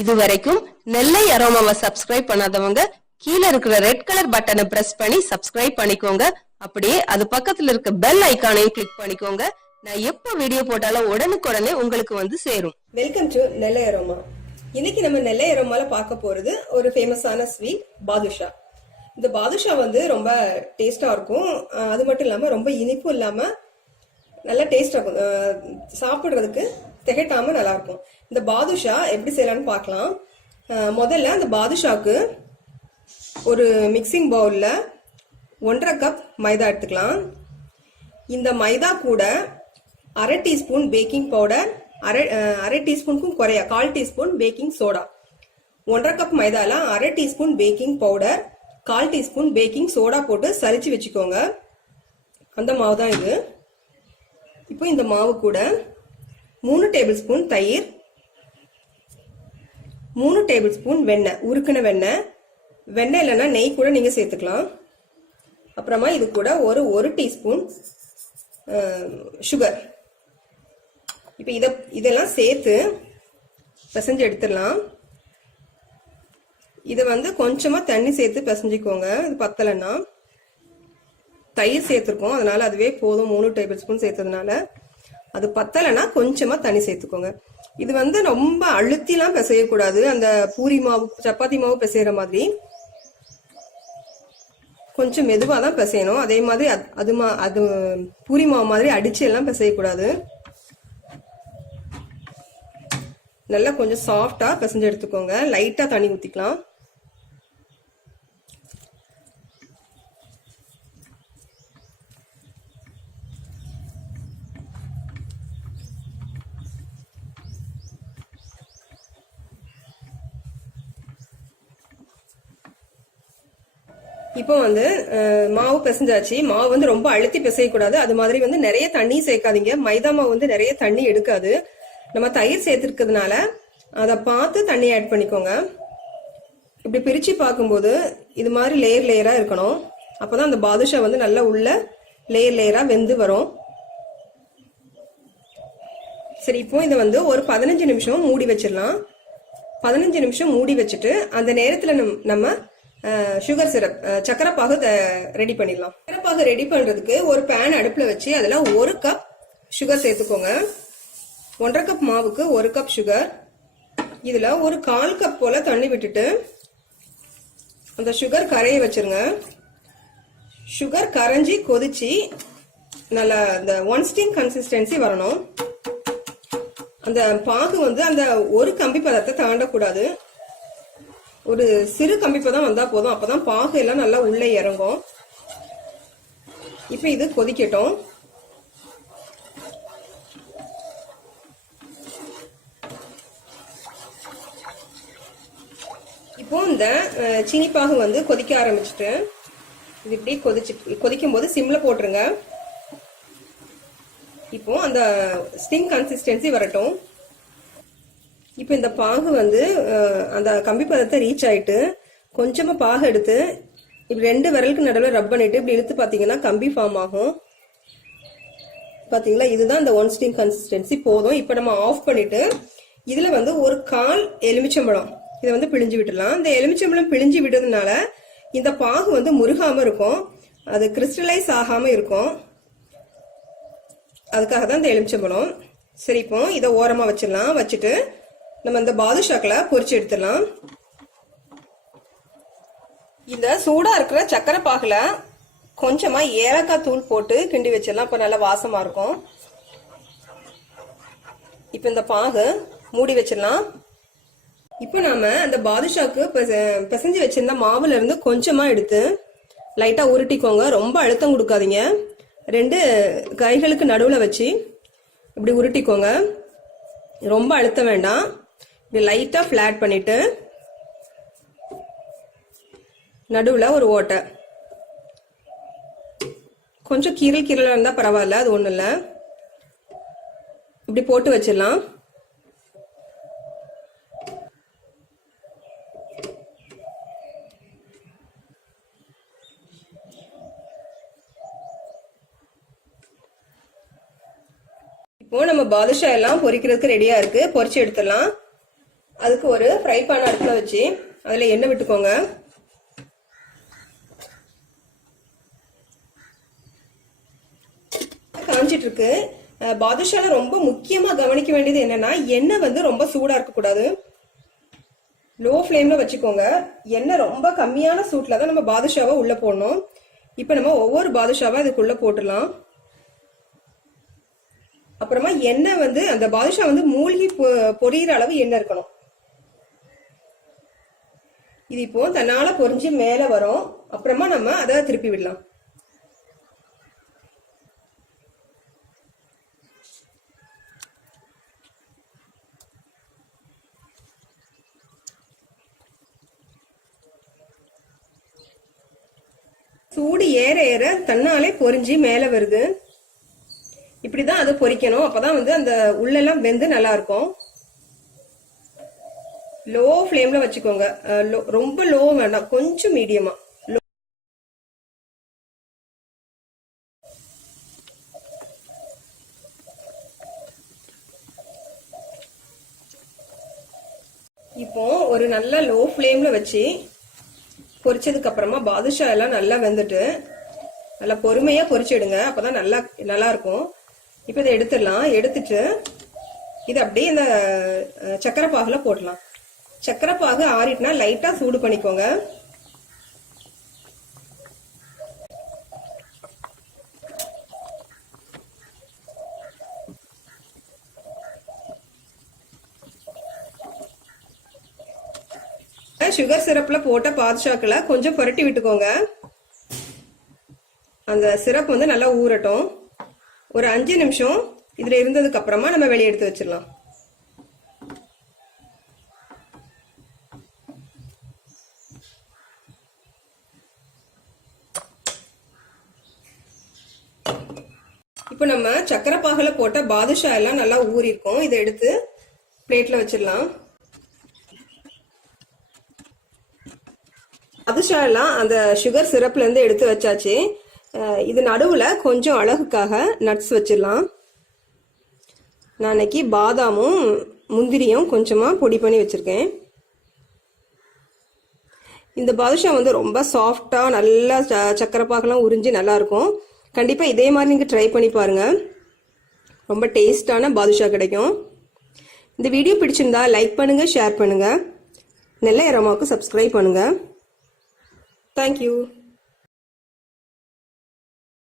இதுவரைக்கும் நெல்லை அரோமாவை சப்ஸ்கிரைப் பண்ணாதவங்க கீழே இருக்கிற ரெட் கலர் பட்டனை பிரஸ் பண்ணி சப்ஸ்கிரைப் பண்ணிக்கோங்க. அப்படியே அது பக்கத்துல இருக்க பெல் ஐகானையும் கிளிக் பண்ணிக்கோங்க. நான் எப்ப வீடியோ போட்டாலும் உடனுக்குடனே உங்களுக்கு வந்து சேரும். Welcome to Nellai aroma. இன்னைக்கு நம்ம நெல்லை அரோமால பார்க்க போறது ஒரு ஃபேமஸான ஸ்வீட் பாதுஷா. இந்த பாதுஷா வந்து ரொம்ப டேஸ்டா இருக்கும். அது மட்டும் இல்லாம ரொம்ப இனிப்பும் இல்லாம நல்லா டேஸ்டா இருக்கும். சாப்பிடுறதுக்கு திகட்டாம நல்லா இருக்கும். இந்த பாதுஷா எப்படி செய்யலாம்னு பார்க்கலாம். முதல்ல அந்த பாதுஷாக்கு ஒரு மிக்சிங் பவுல்ல 1.5 கப் மைதா எடுத்துக்கலாம். இந்த மைதா கூட 1/2 டீஸ்பூன் பேக்கிங் பவுடர், அரை டீஸ்பூனுக்கும் குறைய 1/4 டீஸ்பூன் பேக்கிங் சோடா. 1.5 கப் மைதால 1/2 teaspoon baking powder, 1/4 teaspoon baking soda போட்டு சலிச்சு வச்சுக்கோங்க. அந்த மாவு தான் இது. இப்போ இந்த மாவு கூட 3 டேபிள் ஸ்பூன் தயிர், 3 டேபிள் ஸ்பூன் வெண்ணெய், உருக்குன வெண்ணெய். வெண்ணெய் இல்லைன்னா நெய் கூட நீங்க சேர்த்துக்கலாம். அப்புறமா இது கூட ஒரு டீஸ்பூன் சுகர். இப்ப இதெல்லாம் சேர்த்து பிசைஞ்சு எடுத்துடலாம். இதை வந்து கொஞ்சமா தண்ணி சேர்த்து பிசைஞ்சுக்கோங்க. இது பத்தலைன்னா தயிர் சேர்த்துருக்கோம், அதனால அதுவே போதும். 3 டேபிள் ஸ்பூன் சேர்த்ததுனால அது பத்தலைன்னா கொஞ்சமா தண்ணி சேர்த்துக்கோங்க. இது வந்து ரொம்ப அழுத்திலாம் பிசையக்கூடாது. அந்த பூரி மாவு, சப்பாத்தி மாவு பிசைகிற மாதிரி கொஞ்சம் மெதுவாக தான் பிசையணும். அதே மாதிரி அது பூரி மாவு மாதிரி அடிச்சு எல்லாம் பிசையக்கூடாது. நல்லா கொஞ்சம் சாஃப்டா பிசைஞ்சு எடுத்துக்கோங்க. லைட்டா தண்ணி ஊத்திக்கலாம். இப்போ வந்து மாவு பிசைஞ்சாச்சு. மாவு வந்து ரொம்ப அழுத்தி பிசையக்கூடாது. அது மாதிரி வந்து நிறைய தண்ணி சேர்க்காதீங்க. மைதா மாவு வந்து நிறைய தண்ணி எடுக்காது. நம்ம தயிர் சேர்த்துருக்கிறதுனால அதை பார்த்து தண்ணி ஆட் பண்ணிக்கோங்க. இப்படி பிரிச்சு பார்க்கும்போது இது மாதிரி லேயர் லேயரா இருக்கணும். அப்பதான் அந்த பாதுஷா வந்து நல்லா உள்ள லேயர் லேயரா வெந்து வரும். சரி, இப்போ இதை வந்து ஒரு 15 நிமிஷம் மூடி வச்சிடலாம். 15 நிமிஷம் மூடி வச்சுட்டு அந்த நேரத்துல நம்ம சுகர் சிரப், சக்கரை பாகு ரெடி பண்ணிடலாம். சக்கரை பாகு ரெடி பண்றதுக்கு ஒரு பேன் அடுப்புல வச்சு அதுல 1 கப் சுகர் சேர்த்துக்கோங்க. 1.5 கப் மாவுக்கு 1 கப் சுகர். இதுல ஒரு 1/4 கப் போல தண்ணி விட்டுட்டு அந்த சுகர் கரைய வச்சிருங்க. சுகர் கரைஞ்சி கொதிச்சு நல்லா அந்த 1 ஸ்டீம் கன்சிஸ்டன்சி வரணும். அந்த பாகு வந்து அந்த ஒரு கம்பி பதத்தை தாண்டக்கூடாது. ஒரு சிறு கம்பி பதம் வந்தா போதும். அப்பதான் பாகு எல்லாம் நல்லா உள்ளே இறங்கும். இப்ப இது கொதிக்கட்டும். இப்போ இந்த சீனி பாகு வந்து கொதிக்க ஆரம்பிச்சுட்டு இது இப்படி கொதிக்கும் போது சிம்ல போட்டுருங்க. இப்போ அந்த ஸ்டிங் கன்சிஸ்டன்சி வரட்டும். இப்போ இந்த பாகு வந்து அந்த கம்பி பதத்தை ரீச் ஆயிட்டு கொஞ்சமா பாகு எடுத்து இப்படி 2 விரலுக்கு நடுவில் ரப் பண்ணிட்டு இப்படி இழுத்து பாத்தீங்கன்னா கம்பி ஃபார்ம் ஆகும். பாத்தீங்களா, இதுதான் இந்த 1 ஸ்டீம் கன்சிஸ்டன்சி போதும். இப்போ நம்ம ஆஃப் பண்ணிட்டு இதுல வந்து ஒரு 1/4 எலுமிச்சம்பழம் இதை வந்து பிழிஞ்சு விட்டுலாம். இந்த எலுமிச்சம்பழம் பிழிஞ்சு விடுறதுனால இந்த பாகு வந்து முருகாம இருக்கும், அது கிறிஸ்டலைஸ் ஆகாம இருக்கும். அதுக்காக தான் இந்த எலுமிச்சம்பழம். சரி, இப்போ இதை ஓரமா வச்சிடலாம். வச்சுட்டு நம்ம இந்த பாதுஷாக்களை பொரிச்சு எடுத்துடலாம். இந்த சூடா இருக்கிற சக்கரை பாகுல கொஞ்சமா ஏலக்காய் தூள் போட்டு கிண்டி வச்சிடலாம். இப்ப நல்லா வாசமா இருக்கும். இப்ப இந்த பாகு மூடி வச்சிடலாம். இப்போ நாம அந்த பாதுஷாக்கு பிசைஞ்சு வச்சிருந்த மாவுல இருந்து கொஞ்சமா எடுத்து லைட்டா உருட்டிக்கோங்க. ரொம்ப அழுத்தம் கொடுக்காதீங்க. 2 கைகளுக்கு நடுவுல வச்சு இப்படி உருட்டிக்கோங்க. ரொம்ப அழுத்த வேண்டாம். இப்படி லைட்டா பிளாட் பண்ணிட்டு நடுவுல ஒரு ஓட்டை, கொஞ்சம் கீரலா இருந்தா பரவாயில்ல, அது ஒண்ணு இல்ல. இப்படி போட்டு வச்சிடலாம். இப்போ நம்ம பாதுஷா எல்லாம் பொரிக்கிறதுக்கு ரெடியா இருக்கு. பொரிச்சு எடுத்துடலாம். அதுக்கு ஒரு ஃப்ரை பேன் அடுப்புல வச்சு அதுல எண்ணெய் விட்டுக்கோங்க. காஞ்சிட்டு இருக்கு. பாதுஷால ரொம்ப முக்கியமா கவனிக்க வேண்டியது என்னன்னா, எண்ணெய் வந்து ரொம்ப சூடா இருக்க கூடாது. லோ ஃப்ளேம்ல வச்சுக்கோங்க. எண்ணெய் ரொம்ப கம்மியான சூட்ல தான் நம்ம பாதுஷாவை உள்ள போடணும். இப்ப நம்ம ஒவ்வொரு பாதுஷாவா இதுக்குள்ள போட்டுடலாம். அப்புறமா எண்ணெய் வந்து அந்த பாதுஷா வந்து மூழ்கி பொரியிற அளவு எண்ணெய் இருக்கணும். இது இப்போ தன்னால பொரிஞ்சு மேல வரும். அப்புறமா நம்ம அதை திருப்பி விடலாம். சூடு ஏற ஏற தன்னாலே பொரிஞ்சு மேல வருது. இப்படிதான் அதை பொரிக்கணும். அப்பதான் வந்து அந்த உள்ளெல்லாம் வெந்து நல்லா இருக்கும். லோ ஃப்ளேம்ல வச்சுக்கோங்க. ரொம்ப லோ வேண்டாம், கொஞ்சம் மீடியமா. இப்போ ஒரு நல்ல லோ ஃப்ளேம்ல வச்சு பொரிச்சதுக்கு அப்புறமா பாதுஷா எல்லாம் நல்லா வெந்துட்டு நல்லா பொறுமையா பொரிச்சிடுங்க. அப்பதான் நல்லா இருக்கும். இப்ப இதை எடுத்துடலாம். எடுத்துட்டு இது அப்படியே இந்த சக்கரை பாகுல போடலாம். சக்கரை பாகு ஆறிட்டுனா லைட்டா சூடு பண்ணிக்கோங்க. சுகர் சிரப்ல போட்ட பாதுஷாக்களை கொஞ்சம் புரட்டி விட்டுக்கோங்க. அந்த சிரப் வந்து நல்லா ஊறட்டும். ஒரு 5 நிமிஷம் இதுல இருந்ததுக்கு அப்புறமா நம்ம வெளியே எடுத்து வச்சிடலாம். இப்போ நம்ம சக்கரை பாகுல போட்ட பாதுஷா எல்லாம் நல்லா ஊறி இருக்கும். இதை எடுத்து பிளேட்ல வச்சிடலாம். பாதுஷா எல்லாம் அந்த சுகர் சிரப்ல இருந்து எடுத்து வச்சாச்சு. இது நடுவுல கொஞ்சம் அழகுக்காக நட்ஸ் வச்சிடலாம். நான் இன்னைக்கு பாதாமும் முந்திரியும் கொஞ்சமா பொடி பண்ணி வச்சிருக்கேன். இந்த பாதுஷா வந்து ரொம்ப சாஃப்டா நல்லா சக்கரை பாகெல்லாம் உறிஞ்சி நல்லா இருக்கும். கண்டிப்பா இதே மாதிரி நீங்க ட்ரை பண்ணி பாருங்க. ரொம்ப டேஸ்டான பாதுஷா கிடைக்கும். இந்த வீடியோ பிடிச்சிருந்தா லைக் பண்ணுங்க, ஷேர் பண்ணுங்க. நெல்லை அரோமாவுக்கு சப்ஸ்கிரைப் பண்ணுங்க. தேங்க்யூ.